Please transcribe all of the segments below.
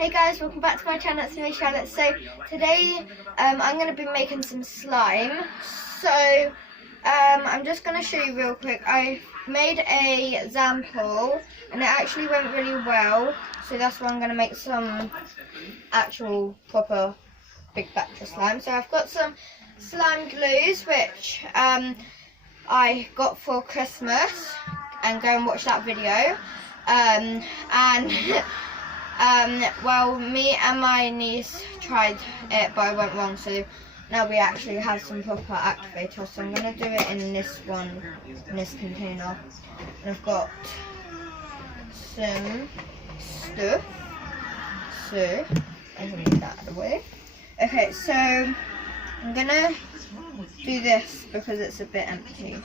Hey guys, welcome back to my channel. It's me, Charlotte. So today I'm going to be making some slime. So I'm just going to show you real quick. I made a sample and it actually went really well. So that's why I'm going to make some actual proper big batch of slime. So I've got some slime glues which I got for Christmas, and go and watch that video. Well, me and my niece tried it, but it went wrong, so now we actually have some proper activator. So I'm going to do it in this one, in this container. And I've got some stuff, so I can move that out of the way. Okay, so I'm going to do this because it's a bit empty,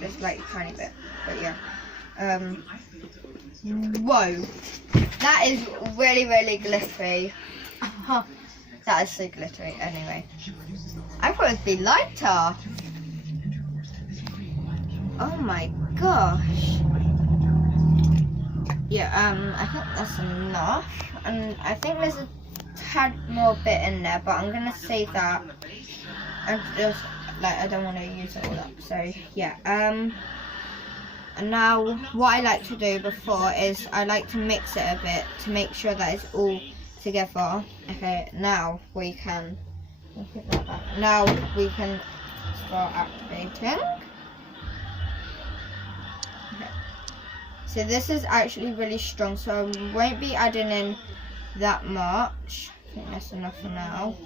just like a tiny bit, but yeah. Whoa, that is really glittery. That is so glittery. Anyway, I thought it'd be lighter. Oh my gosh. Yeah, I think that's enough, and I think there's a tad more bit in there, but I'm gonna save that. I just I don't want to use it all up. So yeah. And now what I like to do before is I like to mix it a bit to make sure that it's all together. Okay, now we can start activating. Okay. So this is actually really strong, so I won't be adding in that much. I think that's enough for now.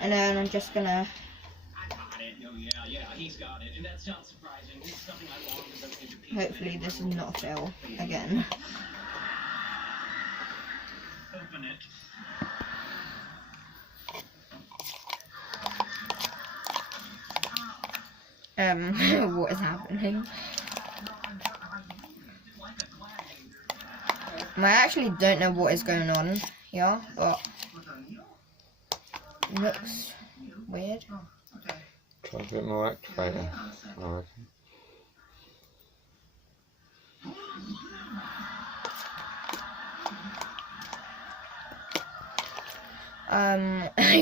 And then I'm just gonna hopefully this is not a fail again. What is happening? I actually don't know what is going on here, but it looks weird. Try a bit more activator, I reckon.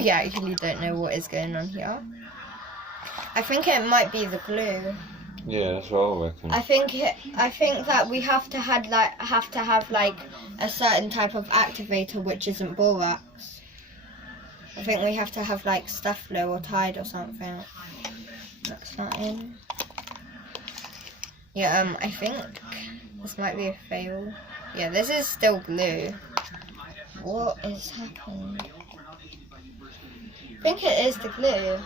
Yeah, I actually don't know what is going on here. I think it might be the glue. Yeah, that's what I reckon. I think that we have to have a certain type of activator which isn't borax. I think we have to have like stuff glue or Tide or something. That's not in. Yeah, I think this might be a fail. Yeah, this is still glue. What is happening? I think it is the glue.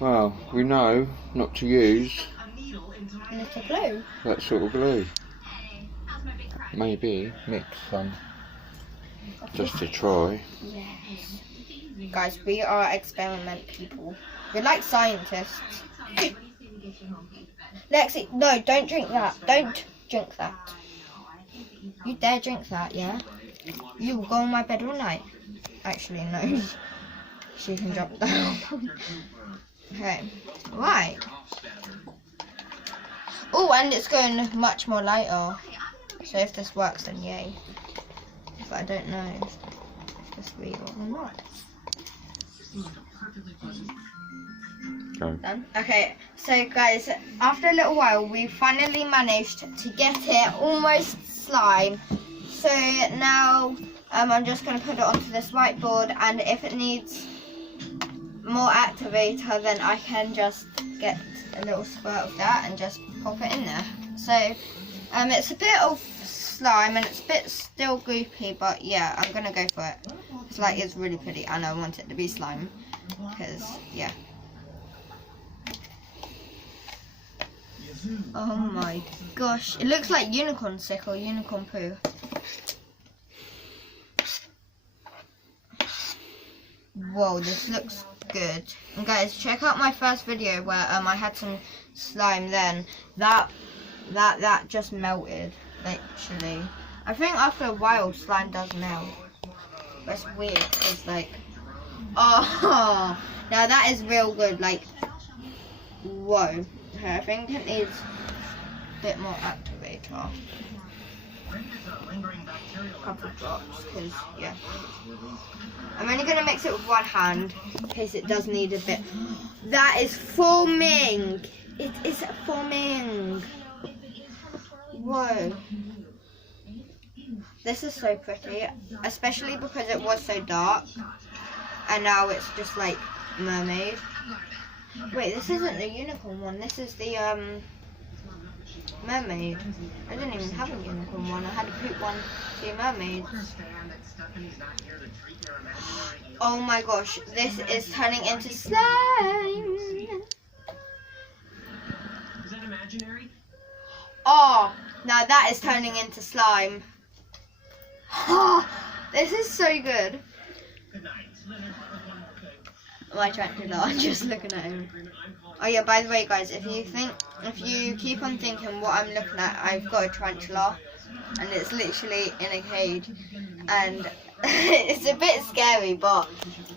Well, we know not to use Little glue. that sort of glue. Maybe mix some just to try. Yes. Guys, we are experiment people. We're like scientists. Lexi, no, don't drink that. Don't drink that. You dare drink that, yeah? You will go on my bed all night. Actually, no. She can drop down. Okay, right. Oh, and it's going much more lighter. So if this works, then yay. But I don't know if this real or not. Done. Okay, so guys, after a little while, we finally managed to get it almost slime. So now I'm just going to put it onto this whiteboard, and if it needs more activator, then I can just get a little squirt of that and just pop it in there. So it's a bit of slime and it's a bit still goopy, but yeah, I'm going to go for it. It's really pretty and I want it to be slime because, yeah. Oh my gosh, it looks like unicorn sick or unicorn poo. Whoa, this looks good. And guys, check out my first video where I had some slime then. That just melted, literally. I think after a while slime does melt. That's weird, it's like, oh, now that is real good, like, whoa. Okay, I think it needs a bit more activator. a couple drops, because, yeah. I'm only going to mix it with one hand, in case it does need a bit. That is forming! It is forming! Whoa. This is so pretty, especially because it was so dark, and now it's just like mermaid. Wait, this isn't the unicorn one, this is the mermaid. I didn't even have a unicorn one, I had a poop one, two mermaids. Oh my gosh, this is turning into slime! Is that imaginary? Oh, now that is turning into slime. This is so good. Good night. My tarantula, I'm just looking at him. Oh yeah, by the way guys, if you keep on thinking what I'm looking at, I've got a tarantula and it's literally in a cage and it's a bit scary, but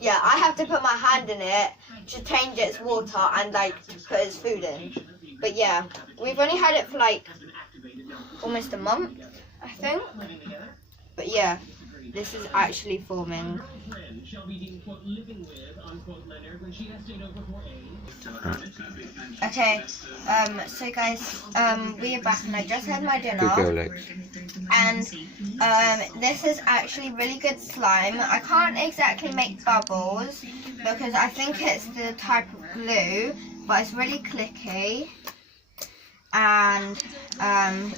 yeah, I have to put my hand in it to change its water and like to put its food in. But yeah, we've only had it for like almost a month, I think. But yeah, this is actually forming. Okay, so guys, we are back and I just had my dinner. Good girl, Lex. And this is actually really good slime. I can't exactly make bubbles because I think it's the type of glue, but it's really clicky. And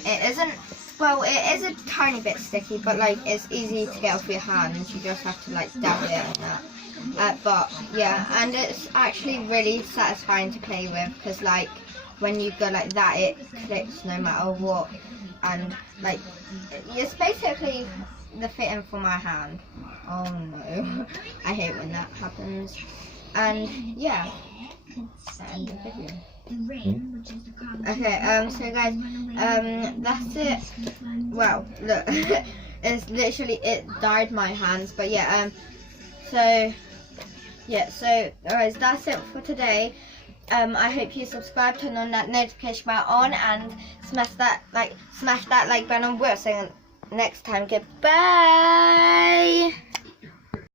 it isn't, well, it is a tiny bit sticky, but like it's easy to get off your hands. You just have to like dab it and that. But yeah, and it's actually really satisfying to play with because like when you go like that, it clicks no matter what. And like it's basically the fitting for my hand. Oh no, I hate when that happens. And yeah, end the video. Okay, so guys, that's it. Well, look, it's literally, it dyed my hands, but yeah, so guys, that's it for today. I hope you subscribe, turn on that notification bell on, and smash that like button. We'll see you next time. Goodbye.